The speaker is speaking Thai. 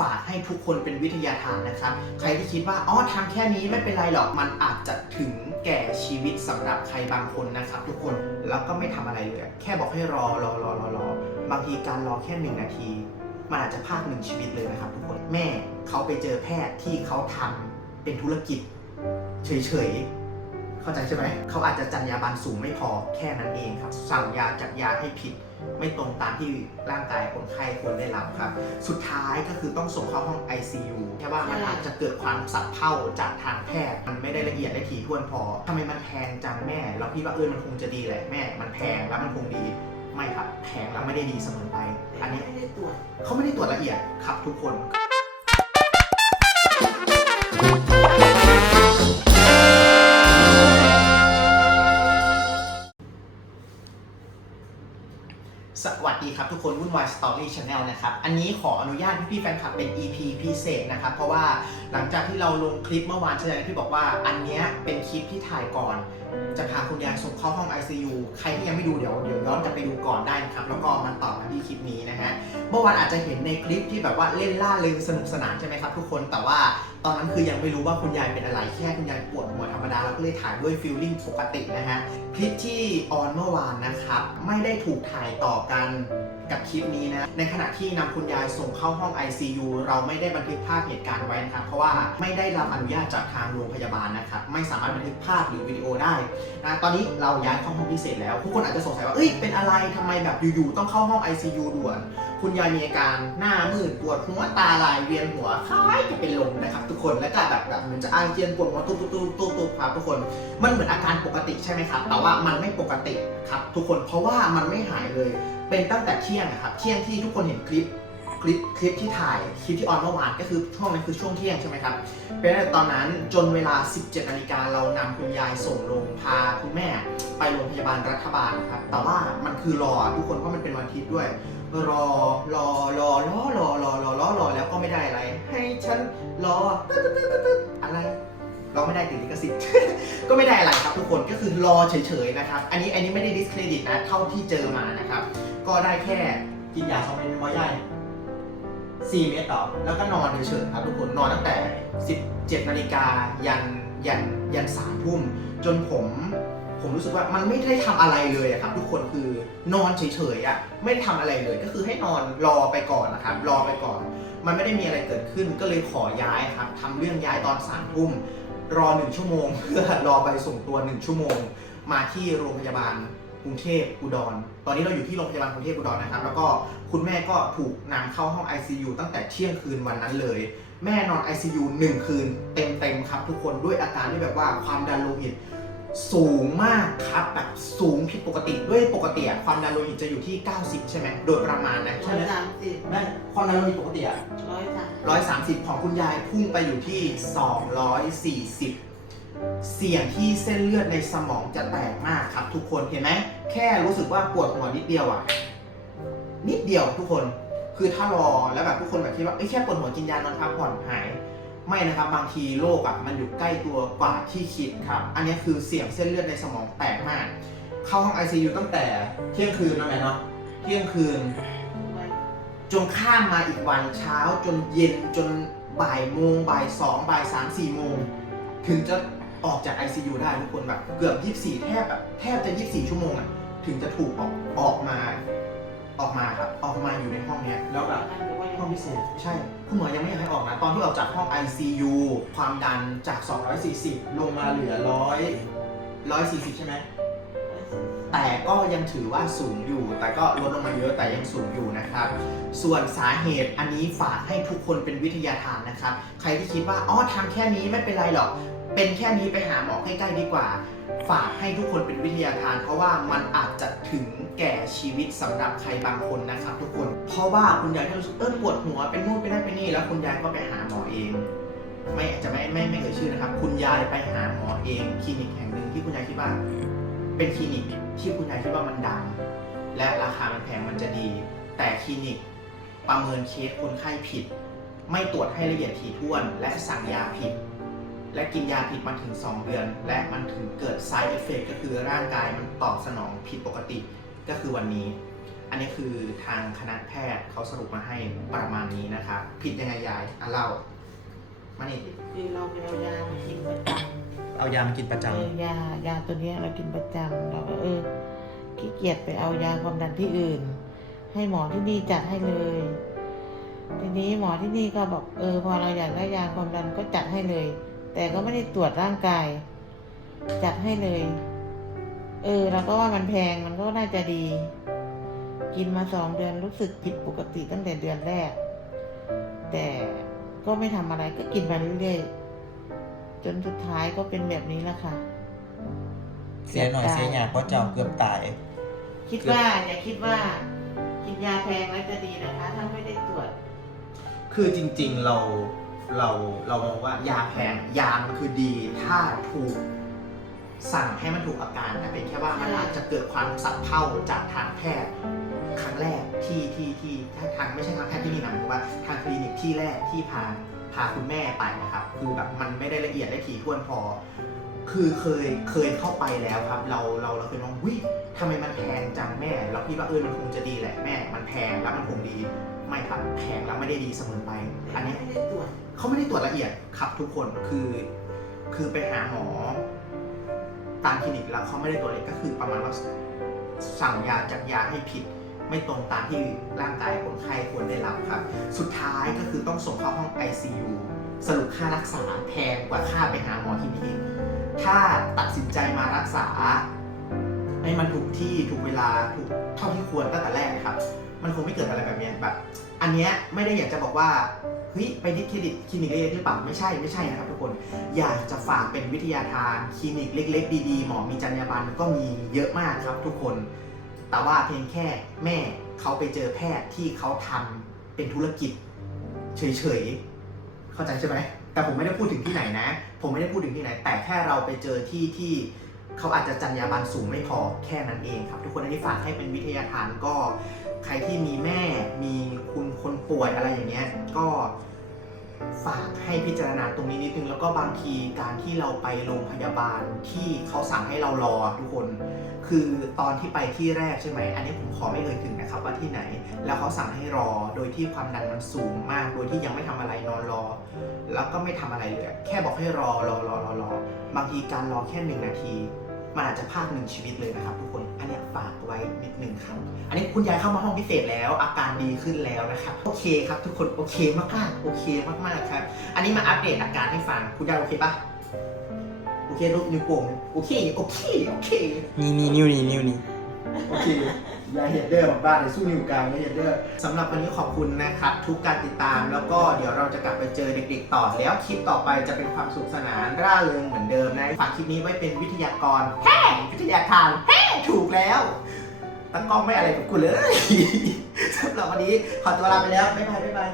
ฝากให้ทุกคนเป็นวิทยาทานนะครับ ใครที่คิดว่าอ๋อทำแค่นี้ไม่เป็นไรหรอกมันอาจจะถึงแก่ชีวิตสำหรับใครบางคนนะครับ ทุกคนแล้วก็ไม่ทำอะไรเลยแค่บอกให้รอรอรอรอรอบางทีการรอแค่หนึ่งนาทีมันอาจจะพลาดหนึ่งชีวิตเลยนะครับ ทุกคนแม่เขาไปเจอแพทย์ที่เขาทำเป็นธุรกิจเฉยๆ เข้าใจใช่ไหม เขาอาจจะจรรยาบรรณสูงไม่พอแค่นั้นเองครับ สั่งยาจัดยาให้ผิด ไม่ตรงตามที่ร่างกายคนไข้ควรได้รับครับ สุดท้ายก็คือต้องส่งเข้าห้อง ICU แค่ว่ามันใช่อาจจะเกิดความสับเพร่าจากทางแพทย์ มันไม่ได้ละเอียดและถี่ถ้วนพอทำไมมันแพงจังแม่ เราคิดว่าเออมันคงจะดีแหละแม่ มันแพงแล้วมันคงดีไม่ครับแพงแล้วไม่ได้ดีเสมอไป อันนี้ไม่ได้ตรวจเขาไม่ได้ตรวจละเอียดครับทุกคน tudo mais. บทุกคนวุ่นวายสตอรี่ชาแนลนะครับ อันนี้ขออนุญาตพี่ๆแฟนคลับเป็น EP พิเศษนะครับ เพราะว่าหลังจากที่เราลงคลิปเมื่อวานใช่ไหมพี่บอกว่าอันเนี้ยเป็นคลิปที่ถ่ายก่อน จะพาคุณยายส่งเข้าห้อง ICU ใครที่ยังไม่ดูเดี๋ยวเดี๋ยวย้อนกลับไปดูก่อนได้นะครับ แล้วก็มาต่อกันที่คลิปนี้นะฮะ เมื่อวานอาจจะเห็นในคลิปที่แบบว่าเล่นล่าเริงสนุกสนานใช่ไหมครับทุกคน แต่ว่าตอนนั้นคือยังไม่รู้ว่าคุณยายเป็นอะไร แค่คุณยายปวดหัวธรรมดาแล้วก็เลยถ่ายด้วยฟิลลิ่งปกตินะฮะ คลิปที่ออนเมื่อวานนะครับ ไม่ได้ถูกถ่ายต่อกันกับคลิปนี้นะในขณะที่นำคุณยายส่งเข้าห้อง ICU เราไม่ได้บันทึกภาพเหตุการณ์ไว้นะครับเพราะว่าไม่ได้รับอนุญาตจากทางโรงพยาบาลนะครับไม่สามารถบันทึกภาพหรือวิดีโอได้นะตอนนี้เราย้ายเข้าห้องพิเศษแล้วทุกคนอาจจะสงสัยว่าเอ้ยเป็นอะไรทำไมแบบอยู่ๆต้องเข้าห้อง ICU ด่วน คุณยายมีอาการหน้ามืดปวดหัวตาลายเวียนหัวคล้ายจะเป็นลมนะครับทุกคนแล้วก็แบบแบบเหมือนจะอาเจียนปวดหัวตุ๊บตุ๊บตุ๊บตุ๊บตุ๊บครับทุกคนมันเหมือนอาการปกติใช่ไหมครับแต่ว่ามันไม่ปกติครับทุกคนเพราะว่ามันไม่หายเลย เป็นตั้งแต่เที่ยงนะครับเที่ยงที่ทุกคนเห็นคลิปคลิปคลิปที่ถ่ายคลิปที่ออนเมื่อวานก็คือช่วงนั้นคือช่วงเที่ยงใช่ไหมครับเป็นตั้งแต่ตอนนั้นจนเวลา 17นาฬิกาเรานำคุณยายส่งโรงพาคุณแม่ ไปโรงพยาบาลรัฐบาลครับแต่ว่ามันคือรอทุกคนเพราะมันเป็นวันอาทิตย์ด้วย รอรอรอรอรอรอรอรอแล้วก็ไม่ได้อะไร ให้ฉันรออะไร เราไม่ได้ติดลิขสิทธิ์ ก็ไม่ได้อะไรครับทุกคนก็คือรอเฉยๆนะครับ อันนี้อันนี้ไม่ได้ดิสเครดิตนะเท่าที่เจอมานะครับ ก็ได้แค่กินยาสองเม็ดมอใหญ่สี่เม็ดต่อแล้วก็นอนเฉยๆครับทุกคนนอนตั้งแต่ 17นาฬิกายันยันยันสามทุ่มจนผมผมรู้สึกว่ามันไม่ได้ทำอะไรเลยครับ ทุกคนคือนอนเฉยๆอะไม่ได้ทำอะไรเลยก็คือให้นอนรอไปก่อนนะครับ รอไปก่อน มันไม่ได้มีอะไรเกิดขึ้นก็เลยขอย้ายครับทำเรื่องย้ายตอนสามทุ่ม รอหนึ่งชั่วโมง เพื่อรอใบส่งตัวหนึ่งชั่วโมง มาที่โรงพยาบาลกรุงเทพอุดร ตอนนี้เราอยู่ที่โรงพยาบาลกรุงเทพอุดรนะครับ แล้วก็คุณแม่ก็ถูกนำเข้าห้อง ICU ตั้งแต่เที่ยงคืนวันนั้นเลย แม่นอน ICU 1 คืนเต็มๆครับทุกคนด้วยอาการที่แบบว่าความดันโลหิต สูงมากครับแบบสูงผิดปกติด้วยปกติอะความดันโลหิตจะอยู่ที่ 90 ใช่ไหมโดยประมาณนะร้ใช่อยไหมสามสิบแม่ความดันโลหิตปกติอะร้อยสามร้อยสามสิบของคุณยายพุ่งไปอยู่ที่สองร้อยสี่สิบเสี่ยงที่เส้นเลือดในสมองจะแตกมากครับ ทุกคนเห็นไหมแค่รู้สึกว่าปวดหัวนิดเดียวอะนิดเดียวทุกคนคือถ้ารอแล้วแบบทุกคนแบบคิดว่าเอ้ยแค่ปวดหัวกินยานอนพักผ่อนหาย ไม่นะครับบางทีโรคอะมันอยู่ใกล้ตัวกว่าที่คิดครับ อันนี้คือเสี่ยงเส้นเลือดในสมองแตกมาก เข้าห้อง ICU ตั้งแต่เที่ยงคืนนั่นแหละเนาะเที่ยงคืน จนข้ามมาอีกวันเช้าจนเย็นจนบ่ายโมงบ่ายสองบ่ายสามสี่โมง ถึงจะออกจาก ICU ได้ทุกคนแบบเกือบ 24 แทบแบบแทบจะ 24 ชั่วโมงอะถึงจะถูกออกออกมา ออกมาครับออกมาอยู่ในห้องเนี้ยแล้วแบบห้องพิเศษใช่คุณหมอยังไม่อยากให้ออกนะตอนที่ออกจากห้อง ICU ความดันจาก 240 ลงมาเหลือ 100 140 ใช่ไหมแต่ก็ยังถือว่าสูงอยู่ แต่ก็ลดลงมาเยอะแต่ยังสูงอยู่นะครับ ส่วนสาเหตุอันนี้ฝากให้ทุกคนเป็นวิทยาทานนะครับ ใครที่คิดว่าอ๋อทำแค่นี้ไม่เป็นไรหรอก เป็นแค่นี้ไปหาหมอใกล้ๆดีกว่า ฝากให้ทุกคนเป็นวิทยาทาน เพราะว่ามันอาจจะถึงแก่ชีวิตสำหรับใครบางคนนะครับ ทุกคน เพราะว่าคุณยายที่รู้สึกเออปวดหัวเป็นนู่นเป็นนั่นเป็นนี่แล้วคุณยายก็ไปหาหมอเอง ไม่อาจจะไม่ไม่ไม่เอ่ยชื่อนะครับ คุณยายไปหาหมอเองคลินิกแห่งหนึ่งที่คุณยายคิดว่าเป็นคลินิกที่คุณยายคิดว่ามันดัง และราคามันแพงมันจะดี แต่คลินิกประเมินเคสคนไข้ผิด ไม่ตรวจให้ละเอียดถี่ถ้วน และสั่งยาผิด และกินยาผิดมาถึง 2 เดือน และมันถึงเกิด side effect ก็คือร่างกายมันตอบสนองผิดปกติก็คือวันนี้ อันนี้คือทางคณะแพทย์เขาสรุปมาให้ประมาณนี้นะครับผิดยังไงยายอะเล่ามานี่คือเราไปเอายามากินประจำเอายามากินประจเออยายาตัวเนี้ยเรากินประจำเราก็เออขี้เกียจไปเอายาความดันที่อื่น ให้หมอที่นี่จัดให้เลย ทีนี้หมอที่นี่ก็บอกเออพอเราอยากได้ยาความดันก็จัดให้เลย แต่ก็ไม่ได้ตรวจร่างกาย จัดให้เลย เออเราก็ว่ามันแพงมันก็น่าจะดี กินมาสองเดือนรู้สึกผิดปกติตั้งแต่เดือนแรก แต่ก็ไม่ทำอะไรก็กินมาเรื่อยๆจนสุดท้ายก็เป็นแบบนี้แล้วค่ะ เสียหน่อยเสียอย่างเพราะเจ้าเกือบตาย คิดว่าอย่าคิดว่า กินยาแพงแล้วจะดีนะคะ ถ้าไม่ได้ตรวจำคือจริง ๆ เรา เราเรามองว่ายาแพงยามันคือดีถ้าถูกสั่งให้มันถูกอาการแต่เป็นแค่ว่ามันอาจจะเกิดความสับเพ่าจากทางแพทย์ครั้งแรกที่ที่ที่ทางไม่ใช่ทางแพทย์ที่นี่นะหมายว่าทางคลินิกที่แรกที่พาพาคุณแม่ไปนะครับ คือแบบมันไม่ได้ละเอียดได้ถี่ถ้วนพอ คือเคยเคยเข้าไปแล้วครับ เราเราเราเคยมองวิทำไมมันแพงจังแม่ เราคิดว่าเออมันคงจะดีแหละแม่ มันแพงแล้ว รับแพงแล้วไม่ได้ดีเสมอไป อันนี้ไม่ได้ตรวจเขาไม่ได้ตรวจละเอียดครับทุกคนคือ คือไปหาหมอ ตามคลินิกแล้วเขาไม่ได้ตรวจเลยก็คือประมาณว่าสั่งยาจากยาให้ผิด ไม่ตรงตามที่ร่างกายคนไข้ควรได้รับครับ สุดท้ายก็คือต้องส่งเข้าห้อง ICU สรุปค่ารักษาแพงกว่าค่าไปหาหมอที่นี่ถ้าตัดสินใจมารักษาให้มันถูกที่ถูกเวลาถูกเท่าที่ควรตั้งแต่แรกครับ มันคงไม่เกิดอะไรแบบเนี้ยแบบอั นเนี้ยไม่ได้อยากจะบอกว่าเฮ้ยไปดิสเครดิตคลินิกเล็กๆหรือเปล่าไม่ใช่ไม่ใช่นะครับทุกคนอยากจะฝากเป็นวิทยาทานคลินิกเล็ก ๆ ดีๆหมอมีจรรยาบรรณก็มีเยอะมากครับทุกคน แต่ว่าเพียงแค่แม่เขาไปเจอแพทย์ที่เขาทำเป็นธุรกิจเฉยๆเข้าใจใช่ไหมแต่ผมไม่ได้พูดถึงที่ไหนนะ ผมไม่ได้พูดถึงที่ไหน แต่แค่เราไปเจอที่ที่เขาอาจจะจรรยาบรรณสูงไม่พอแค่นั้นเองครับ ทุกคนอันนี้ฝากให้เป็นวิทยาทานก็ ใครที่มีแม่มีคุณคนป่วยอะไรอย่างเงี้ยก็ฝากให้พิจารณาตรงนี้นิดนึงแล้วก็บางทีการที่เราไปโรงพยาบาลที่เขาสั่งให้เรารอทุกคน คือตอนที่ไปที่แรกใช่ไหมอันนี้ผมขอไม่เอ่ยถึงนะครับว่าที่ไหน แล้วเขาสั่งให้รอโดยที่ความดันมันสูงมาก โดยที่ยังไม่ทำอะไรนอนรอ แล้วก็ไม่ทำอะไรเลยแค่บอกให้รอรอรอรอรอบางทีการรอแค่หนึ่งนาที มันอาจจะพลาคหนึ่งชีวิตเลยนะครับทุกคน อันนี้ฝากไว้นิดหนึ่งครับ อันนี้คุณยายเข้ามาห้องพิเศษแล้ว อาการดีขึ้นแล้วนะครับ โอเคครับทุกคน โอเคมากๆ โอเคมากๆครับ อันนี้มาอัปเดตอาการให้ฟัง คุณยายโอเคปะโอเครูปนิ้วโป้งโอเค โอเค โอเค นี่นี่นิ้วนี่นิ้วนี่ โอเคยายเฮดเดอร์บ้านเลยสู้นิ้วกลางยายเฮดเดอร์สำหรับวันนี้ขอบคุณนะครับทุกการติดตาม แล้วก็เดี๋ยวเราจะกลับไปเจอเด็กๆต่อ แล้วคลิปต่อไปจะเป็นความสุขสนานร่าเริงเหมือนเดิมนะฝากคลิปนี้ไว้เป็นวิทยากรแฮ่วิทยาทานแฮ่ถูกแล้วตั้งกล้องไม่อะไรกับคุณเลยสำหรับวันนี้ขอตัวลาไปแล้วบ๊ายบายบ๊ายบาย